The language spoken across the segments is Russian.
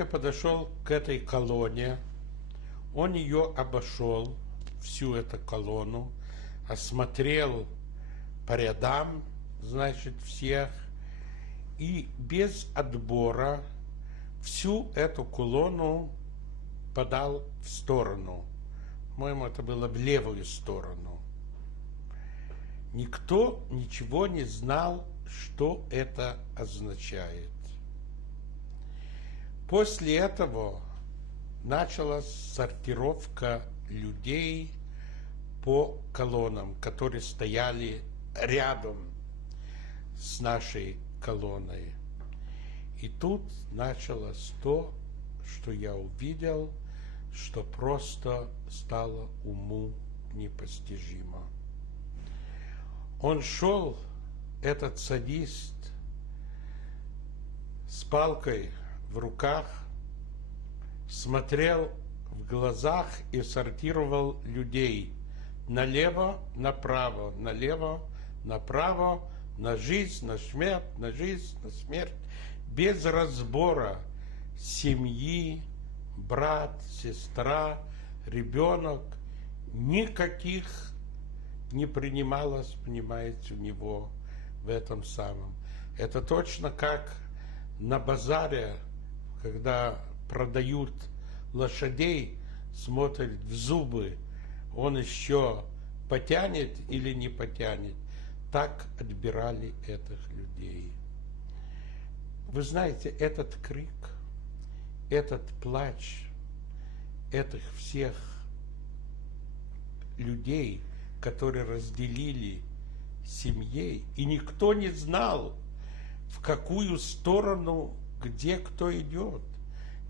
Я подошел к этой колонне, он ее обошел, всю эту колонну, осмотрел по рядам, значит, всех, и без отбора всю эту колонну подал в сторону. По-моему, это было в левую сторону. Никто ничего не знал, что это означает. После этого началась сортировка людей по колоннам, которые стояли рядом с нашей колонной. И тут началось то, что я увидел, что просто стало уму непостижимо. Он шел, этот садист, с палкой в руках, смотрел в глазах и сортировал людей налево, направо, налево, направо, на жизнь, на смерть, на жизнь, на смерть, без разбора семьи, брат, сестра, ребенок, никаких не принималось, понимаете, у него в этом самом. Это точно как на базаре, когда продают лошадей, смотрят в зубы, он еще потянет или не потянет. Так отбирали этих людей. Вы знаете, этот крик, этот плач этих всех людей, которые разделили семьей, и никто не знал, в какую сторону, где кто идет.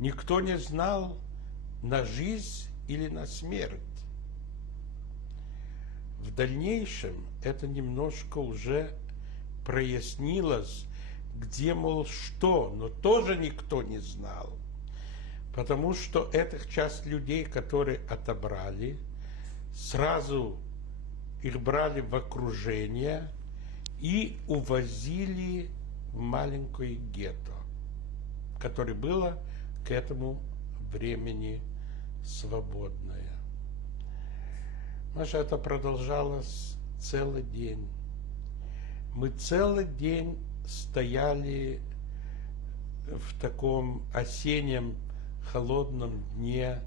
Никто не знал, на жизнь или на смерть. В дальнейшем это немножко уже прояснилось, где, мол, что, но тоже никто не знал. Потому что этих часть людей, которые отобрали, сразу их брали в окружение и увозили в маленькое гетто, которое было к этому времени свободное. Маша, это продолжалось целый день. Мы целый день стояли в таком осеннем холодном дне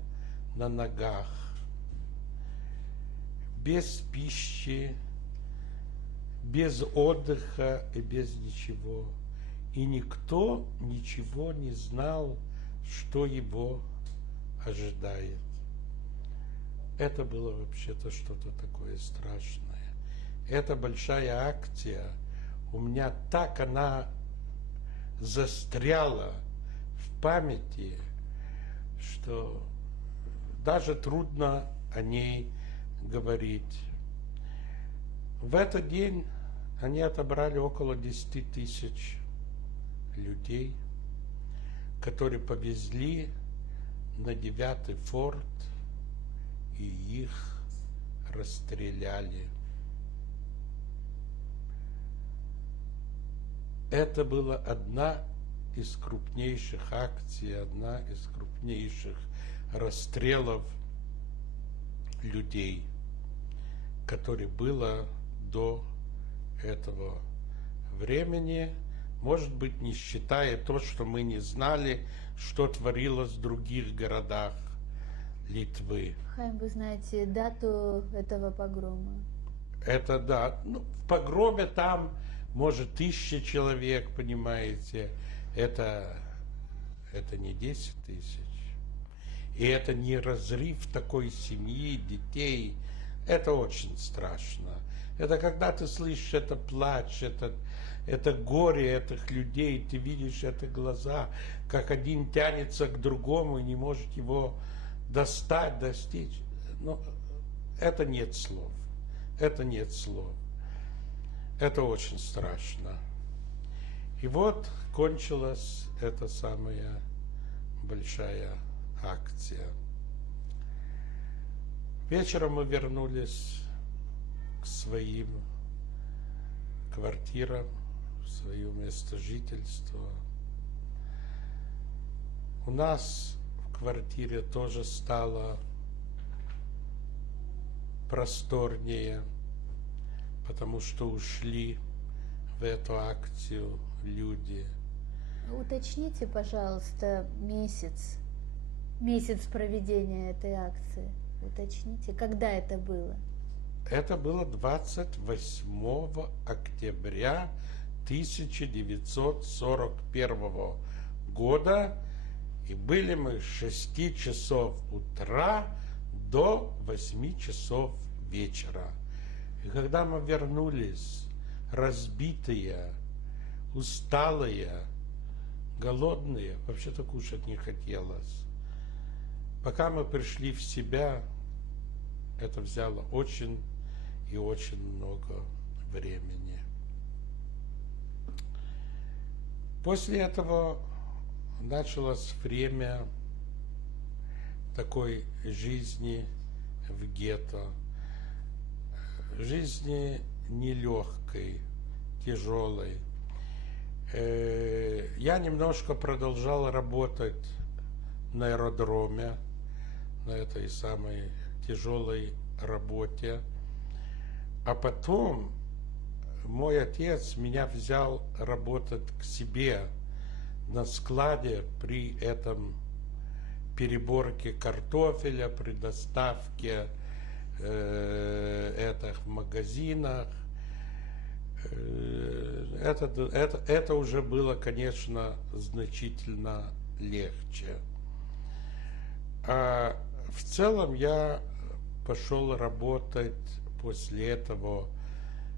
на ногах, без пищи, без отдыха и без ничего. И никто ничего не знал, что его ожидает. Это было вообще-то что-то такое страшное. Эта большая акция, у меня так она застряла в памяти, что даже трудно о ней говорить. В этот день они отобрали около 10 тысяч людей, которые повезли на 9-й форт, и их расстреляли. Это была одна из крупнейших акций, одна из крупнейших расстрелов людей, которые было до этого времени, может быть, не считая то, что мы не знали, что творилось в других городах Литвы. Хайм, вы знаете дату этого погрома? Это да. Ну, в погроме там, может, 1000 человек, понимаете. Это не 10 тысяч. И это не разрыв такой семьи, детей. Это очень страшно. Это когда ты слышишь это плач, это горе этих людей, ты видишь это глаза, как один тянется к другому и не может его достать, достичь. Но это нет слов. Это нет слов. Это очень страшно. И вот кончилась эта самая большая акция. Вечером мы вернулись к своим квартирам, в свое место жительства. У нас в квартире тоже стало просторнее, потому что ушли в эту акцию люди. Уточните, пожалуйста, месяц проведения этой акции. Уточните, когда это было? Это было 28 октября 1941 года, и были мы с 6 часов утра до 8 часов вечера. И когда мы вернулись, разбитые, усталые, голодные, вообще-то кушать не хотелось. Пока мы пришли в себя, это взяло очень и очень много времени. После этого началось время такой жизни в гетто. Жизни нелегкой, тяжелой. Я немножко продолжал работать на аэродроме, на этой самой тяжелой работе. А потом мой отец меня взял работать к себе на складе при этом переборке картофеля, при доставке это в магазинах. Это уже было, конечно, значительно легче. А в целом я пошел работать после этого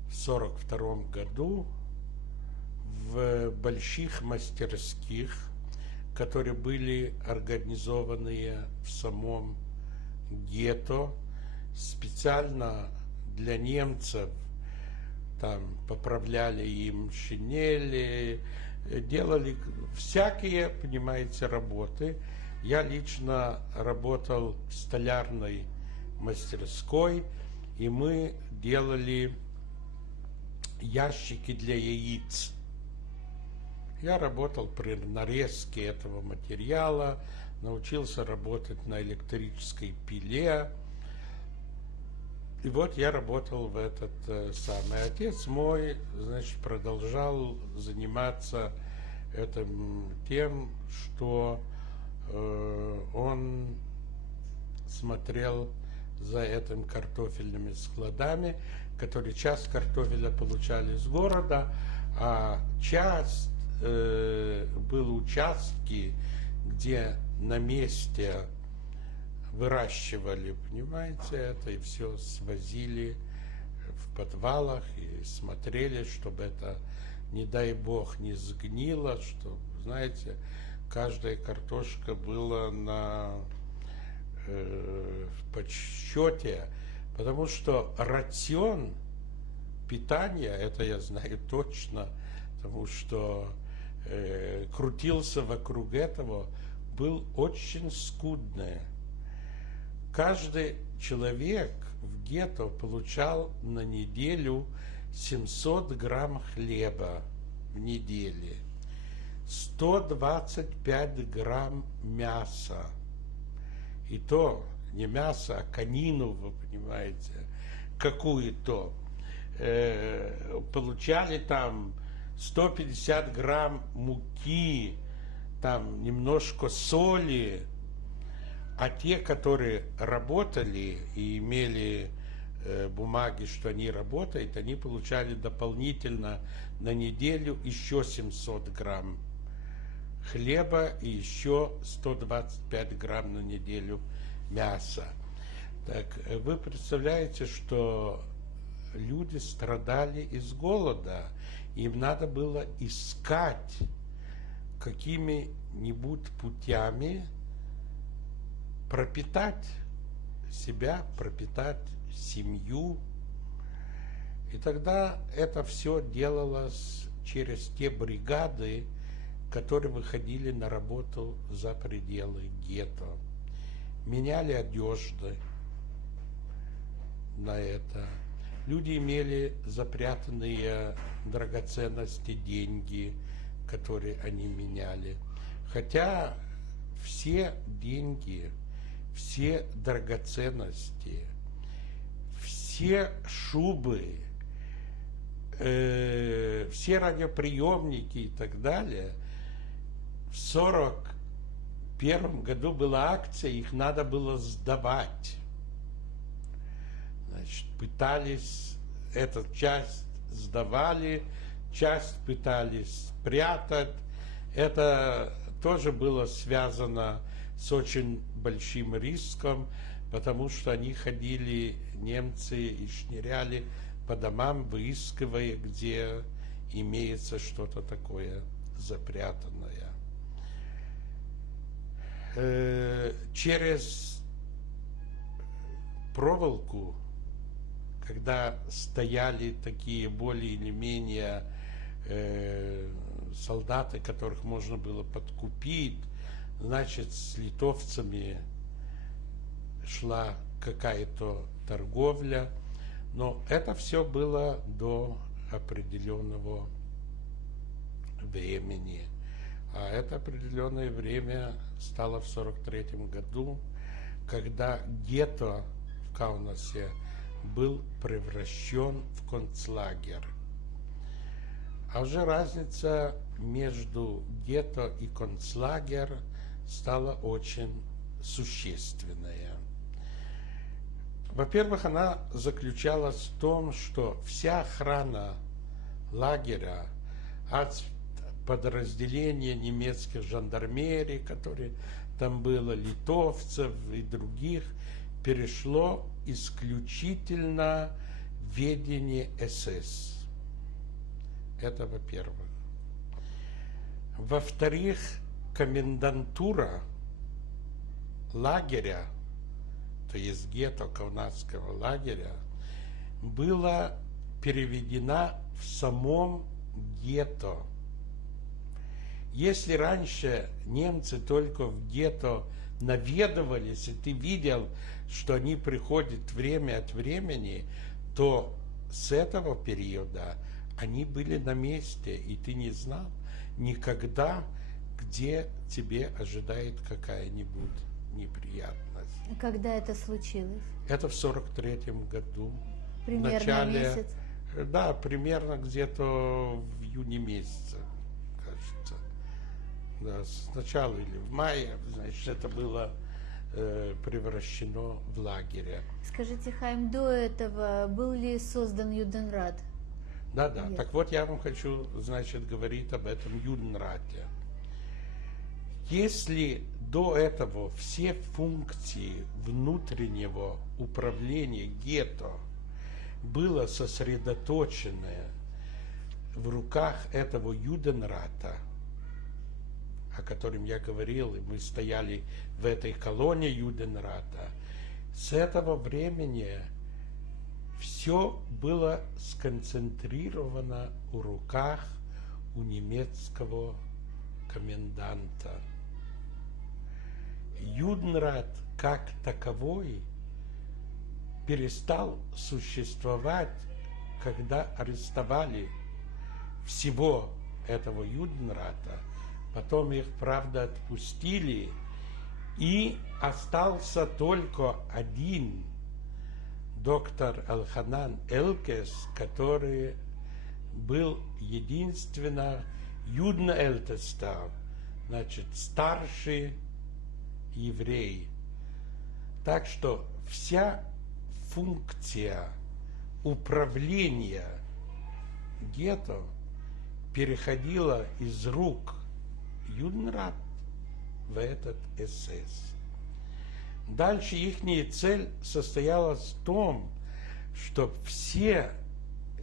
в 1942 году в больших мастерских, которые были организованы в самом гетто специально для немцев. Там поправляли им шинели, делали всякие, понимаете, работы. Я лично работал в столярной мастерской, и мы делали ящики для яиц. Я работал при нарезке этого материала, научился работать на электрической пиле. И вот я работал в этот самый. Отец мой, значит, продолжал заниматься тем, что он смотрел за этим картофельными складами, которые часть картофеля получали с города, а часть были участки, где на месте выращивали, понимаете, это, и все свозили в подвалах и смотрели, чтобы это, не дай бог, не сгнило, что, знаете, каждая картошка была в подсчете, потому что рацион питания, это я знаю точно, потому что крутился вокруг этого, был очень скудный. Каждый человек в гетто получал на неделю 700 грамм хлеба в неделю, 125 грамм мяса. И то не мясо, а конину, вы понимаете, какую-то. Получали там 150 грамм муки, там немножко соли. А те, которые работали и имели бумаги, что они работают, они получали дополнительно на неделю еще 700 грамм хлеба и еще 125 грамм на неделю мяса. Так, вы представляете, что люди страдали из голода, им надо было искать какими-нибудь путями пропитать себя, пропитать семью. И тогда это все делалось через те бригады, которые выходили на работу за пределы гетто. Меняли одежды на это. Люди имели запрятанные драгоценности, деньги, которые они меняли. Хотя все деньги, все драгоценности, все шубы, все радиоприемники и так далее. В 1941 году была акция, их надо было сдавать. Значит, пытались, эту часть сдавали, часть пытались спрятать. Это тоже было связано с очень большим риском, потому что они ходили, немцы, и шныряли по домам, выискивая, где имеется что-то такое запрятанное. Через проволоку, когда стояли такие более или менее солдаты, которых можно было подкупить, значит, с литовцами шла какая-то торговля, но это все было до определенного времени. А это определенное время стало в 1943 году, когда гетто в Каунасе был превращен в концлагерь. А уже разница между гетто и концлагерь стала очень существенная. Во-первых, она заключалась в том, что вся охрана лагеря от подразделения немецких жандармерий, которые там было, литовцев и других, перешло исключительно в ведение СС. Это во-первых. Во-вторых, комендантура лагеря, то есть гетто Каунасского лагеря, была переведена в самом гетто. Если раньше немцы только в гетто наведывались, и ты видел, что они приходят время от времени, то с этого периода они были на месте, и ты не знал никогда, где тебе ожидает какая-нибудь неприятность. Когда это случилось? Это в 1943 году. Примерно в начале, месяц? Да, примерно где-то в июне месяце, кажется. Да, сначала или в мае, значит, это было превращено в лагеря. Скажите, Хайм, до этого был ли создан Юденрат? Да. Нет. Так вот, я вам хочу, значит, говорить об этом Юденрате. Если до этого все функции внутреннего управления гетто было сосредоточено в руках этого Юденрата, о котором я говорил, и мы стояли в этой колонне Юденрата, с этого времени все было сконцентрировано в руках у немецкого коменданта. Юденрат как таковой перестал существовать, когда арестовали всего этого Юденрата. Потом их, правда, отпустили, и остался только один доктор Элханан Элкес, который был единственно Юденэльтестер, значит, старший еврей. Так что вся функция управления гетто переходила из рук Юденрат в этот СС. Дальше их цель состоялась в том, что все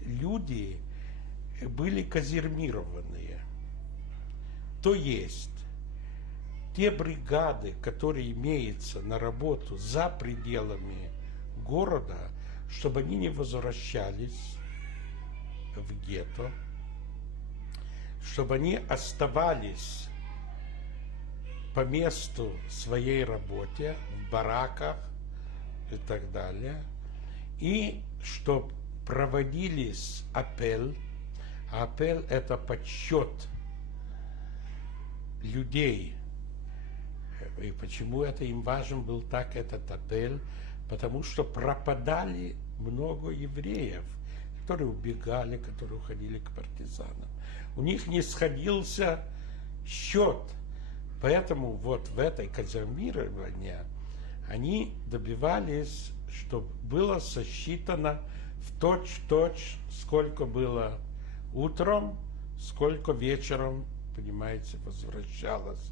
люди были казармированные. То есть те бригады, которые имеются на работу за пределами города, чтобы они не возвращались в гетто, чтобы они оставались по месту своей работе, в бараках и так далее, и чтобы проводились апель. Апель – это подсчет людей И почему это им важен был так этот отель? Потому что пропадали много евреев, которые убегали, которые уходили к партизанам. У них не сходился счет. Поэтому вот в этой казармировании они добивались, чтобы было сосчитано в точь-в-точь, сколько было утром, сколько вечером, понимаете, возвращалось.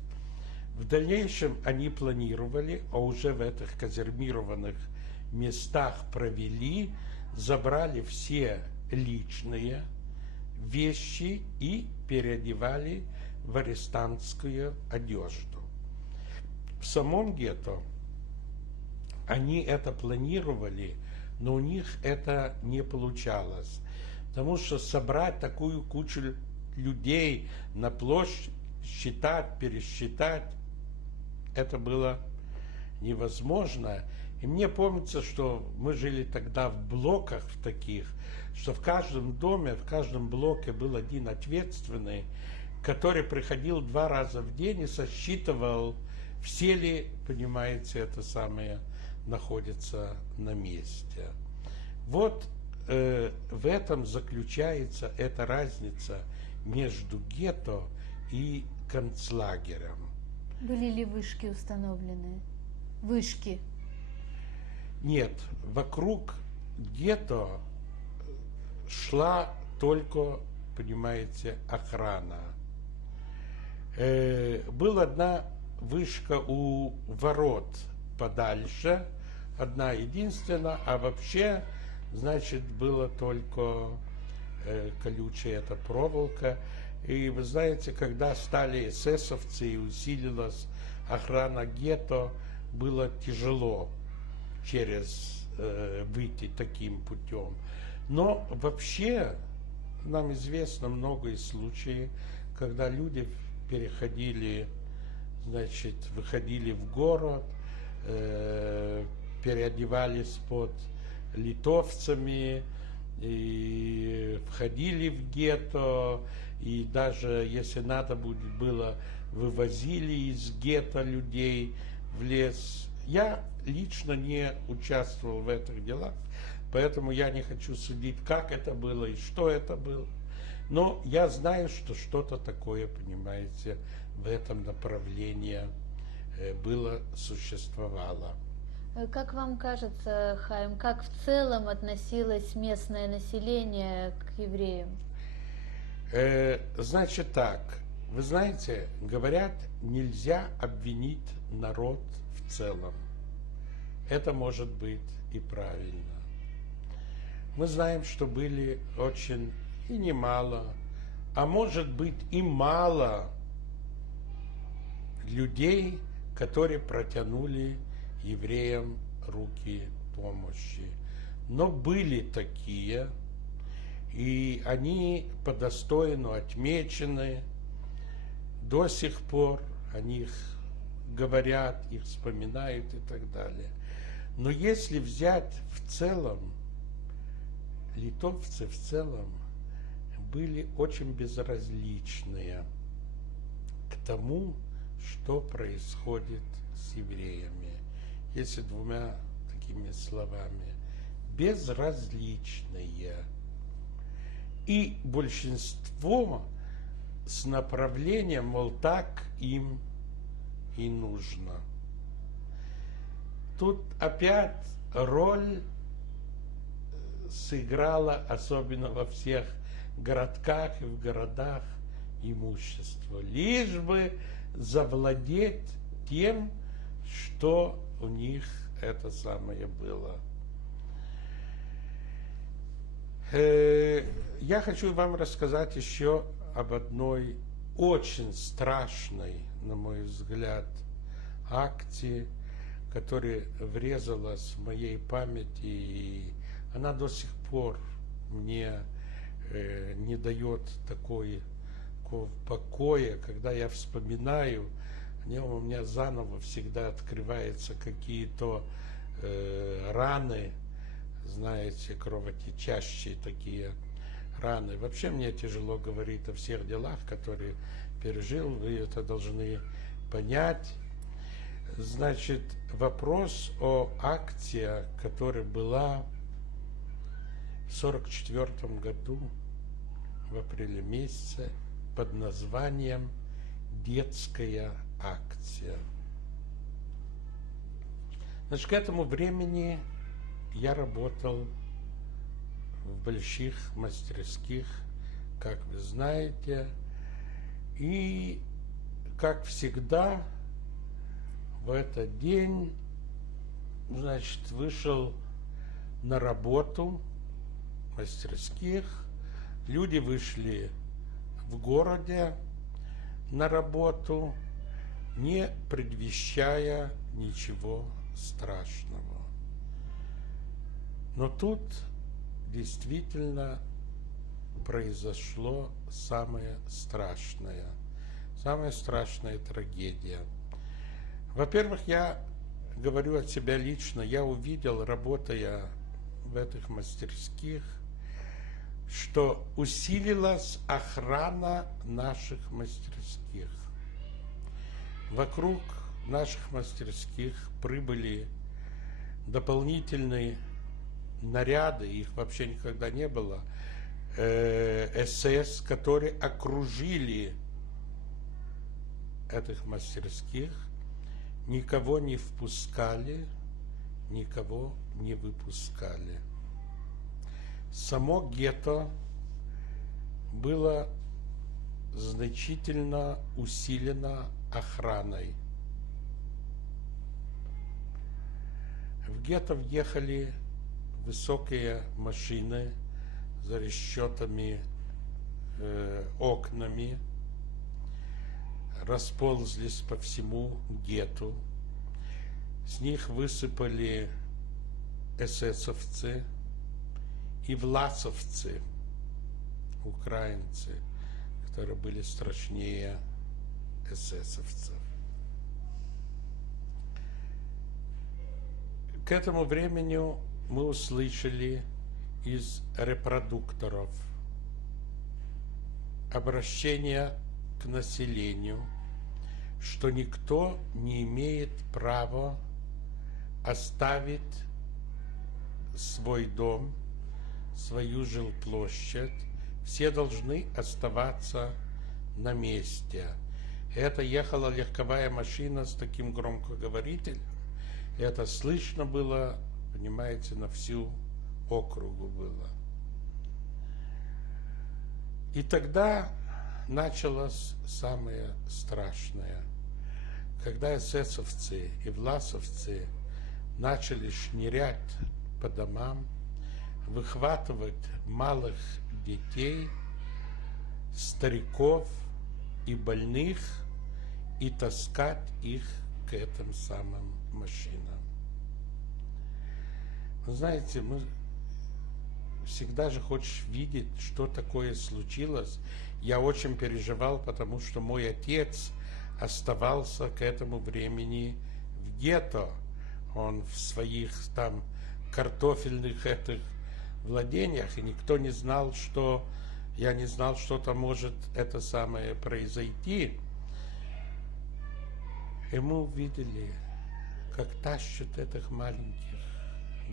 В дальнейшем они планировали, а уже в этих казармированных местах провели, забрали все личные вещи и переодевали в арестантскую одежду. В самом гетто они это планировали, но у них это не получалось. Потому что собрать такую кучу людей на площадь, считать, пересчитать, это было невозможно. И мне помнится, что мы жили тогда в блоках в таких, что в каждом доме, в каждом блоке был один ответственный, который приходил 2 раза в день и сосчитывал, все ли, понимаете, это самое находится на месте. Вот в этом заключается эта разница между гетто и концлагерем. Были ли вышки установлены? Вышки? Нет, вокруг гетто шла только, понимаете, охрана. Была одна вышка у ворот подальше, одна единственная, а вообще, значит, было только колючая эта проволока. И вы знаете, когда стали эсэсовцы и усилилась охрана гетто, было тяжело выйти таким путем. Но вообще нам известно много случаев, когда люди переходили, значит, выходили в город, переодевались под литовцами и входили в гетто, и даже если надо было, вывозили из гетто людей в лес. Я лично не участвовал в этих делах, поэтому я не хочу судить, как это было и что это было. Но я знаю, что что-то такое, понимаете, в этом направлении существовало. Как вам кажется, Хаим, как в целом относилось местное население к евреям? Значит так, вы знаете, говорят, нельзя обвинить народ в целом. Это может быть и правильно. Мы знаем, что были очень и немало, а может быть и мало людей, которые протянули евреям руки помощи. Но были такие, и они по достоину отмечены. До сих пор о них говорят, их вспоминают и так далее. Но если взять в целом, литовцы в целом были очень безразличные к тому, что происходит с евреями. Если 2 такими словами. Безразличные. И большинство с направлением, мол, так им и нужно. Тут опять роль сыграла, особенно во всех городках и в городах, имущество. Лишь бы завладеть тем, что у них это самое было. Я хочу вам рассказать еще об одной очень страшной, на мой взгляд, акте, которая врезалась в моей памяти, и она до сих пор мне не дает такого покоя, когда я вспоминаю, у меня заново всегда открываются какие-то раны, знаете, кровотечащие такие раны. Вообще мне тяжело говорить о всех делах, которые пережил, вы это должны понять. Значит, вопрос о акции, которая была в 1944 году, в апреле месяце, под названием «Детская акция». Значит, к этому времени я работал в больших мастерских, как вы знаете, и, как всегда, в этот день, значит, вышел на работу мастерских, люди вышли в городе на работу, не предвещая ничего страшного. Но тут действительно произошло самая страшная трагедия. Во-первых, я говорю от себя лично, я увидел, работая в этих мастерских, что усилилась охрана наших мастерских. Вокруг наших мастерских прибыли дополнительные наряды, их вообще никогда не было, СС, которые окружили этих мастерских, никого не впускали, никого не выпускали. Само гетто было значительно усилено охраной. В гетто въехали высокие машины за решетами, окнами, расползлись по всему гетту. С них высыпали эсэсовцы и власовцы, украинцы, которые были страшнее эсэсовцев. К этому времени мы услышали из репродукторов обращение к населению, что никто не имеет права оставить свой дом, свою жилплощадь, все должны оставаться на месте. Это ехала легковая машина с таким громкоговорителем, это слышно было, понимаете, на всю округу было. И тогда началось самое страшное, когда эсэсовцы и власовцы начали шнырять по домам, выхватывать малых детей, стариков и больных и таскать их к этим самым машинам. Вы знаете, мы всегда же хочешь видеть, что такое случилось. Я очень переживал, потому что мой отец оставался к этому времени в гетто. Он в своих там картофельных этих владениях, и никто не знал, что... Я не знал, что там может это самое произойти. И мы увидели, как тащат этих маленьких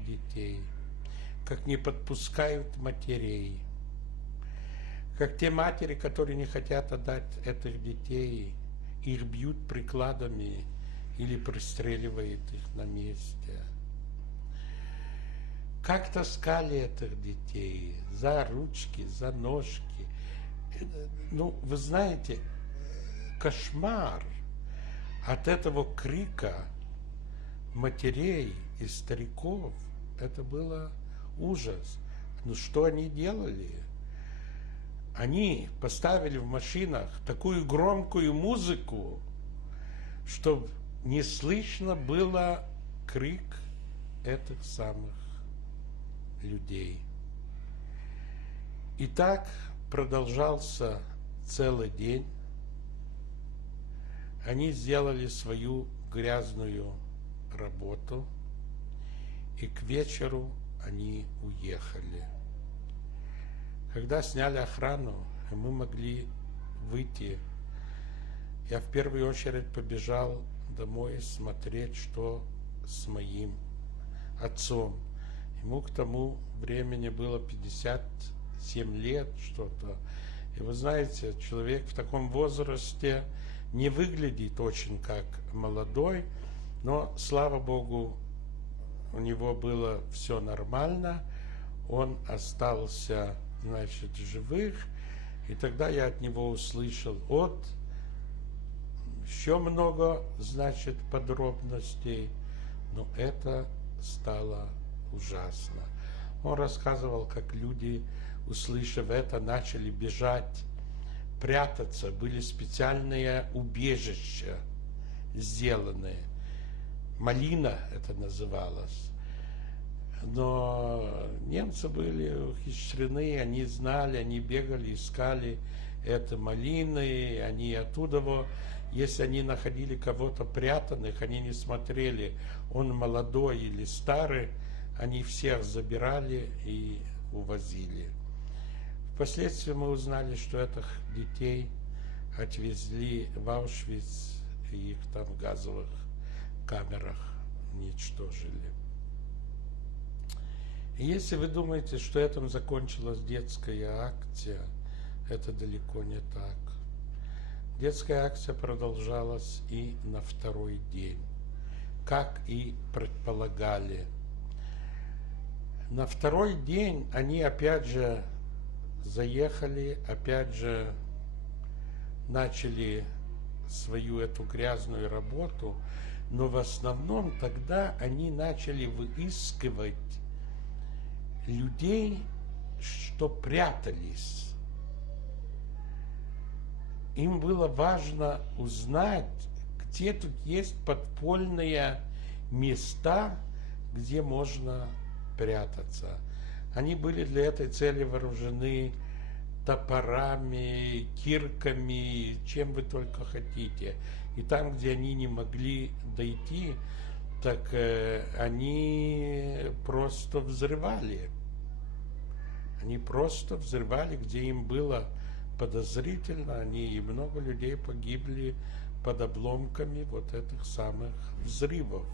детей, как не подпускают матерей, как те матери, которые не хотят отдать этих детей, их бьют прикладами или пристреливают их на месте. Как таскали этих детей за ручки, за ножки. Ну, вы знаете, кошмар от этого крика матерей и стариков. Это было ужас. Ну, что они делали? Они поставили в машинах такую громкую музыку, чтобы не слышно было крик этих самых людей. И так продолжался целый день. Они сделали свою грязную работу, и к вечеру они уехали. Когда сняли охрану, и мы могли выйти, я в первую очередь побежал домой смотреть, что с моим отцом. Ему к тому времени было 57 лет, что-то. И вы знаете, человек в таком возрасте не выглядит очень как молодой, но, слава Богу, у него было все нормально, он остался, значит, живых, и тогда я от него услышал еще много, значит, подробностей, но это стало ужасно. Он рассказывал, как люди, услышав это, начали бежать, прятаться, были специальные убежища сделанные. Малина это называлось. Но немцы были ухищрены, они знали, они бегали, искали это малины, они оттуда, если они находили кого-то прятанных, они не смотрели, он молодой или старый, они всех забирали и увозили. Впоследствии мы узнали, что этих детей отвезли в Аушвиц, и их там в газовых камерах уничтожили. И если вы думаете, что этим закончилась детская акция, это далеко не так. Детская акция продолжалась и на второй день, как и предполагали. На второй день они опять же заехали, опять же начали свою эту грязную работу, но в основном тогда они начали выискивать людей, что прятались. Им было важно узнать, где тут есть подпольные места, где можно прятаться. Они были для этой цели вооружены топорами, кирками, чем вы только хотите. И там, где они не могли дойти, так они просто взрывали. Они просто взрывали, где им было подозрительно. И много людей погибли под обломками вот этих самых взрывов.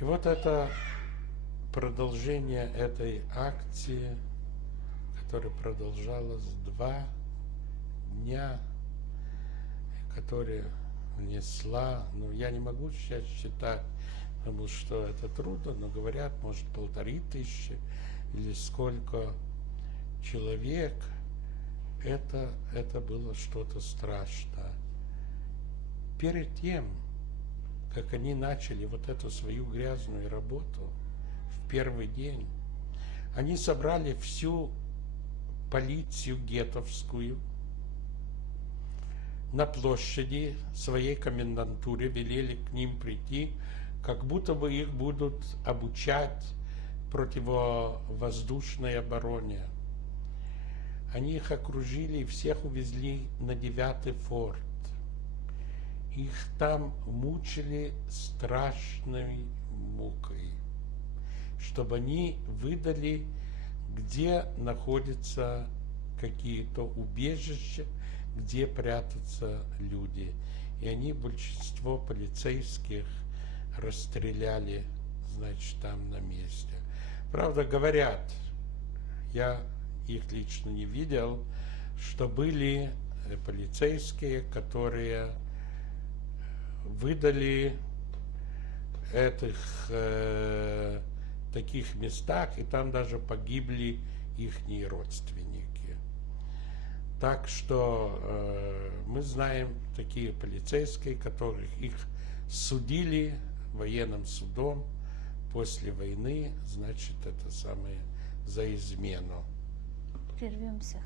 И вот это продолжение этой акции, которая продолжалась 2 дня, которая внесла, я не могу сейчас считать, потому что это трудно, но говорят, может, 1500 или сколько человек, это было что-то страшное. Перед тем, как они начали вот эту свою грязную работу в первый день, они собрали всю полицию геттовскую на площади своей комендатуры, велели к ним прийти, как будто бы их будут обучать противовоздушной обороне. Они их окружили и всех увезли на 9-й форт. Их там мучили страшной мукой, чтобы они выдали, где находятся какие-то убежища, где прятаются люди. И они, большинство полицейских, расстреляли, значит, там на месте. Правда, говорят, я их лично не видел, что были полицейские, которые выдали этих таких местах, и там даже погибли ихние родственники. Так что мы знаем такие полицейские, которых их судили военным судом после войны, значит, это самое за измену. Прервемся.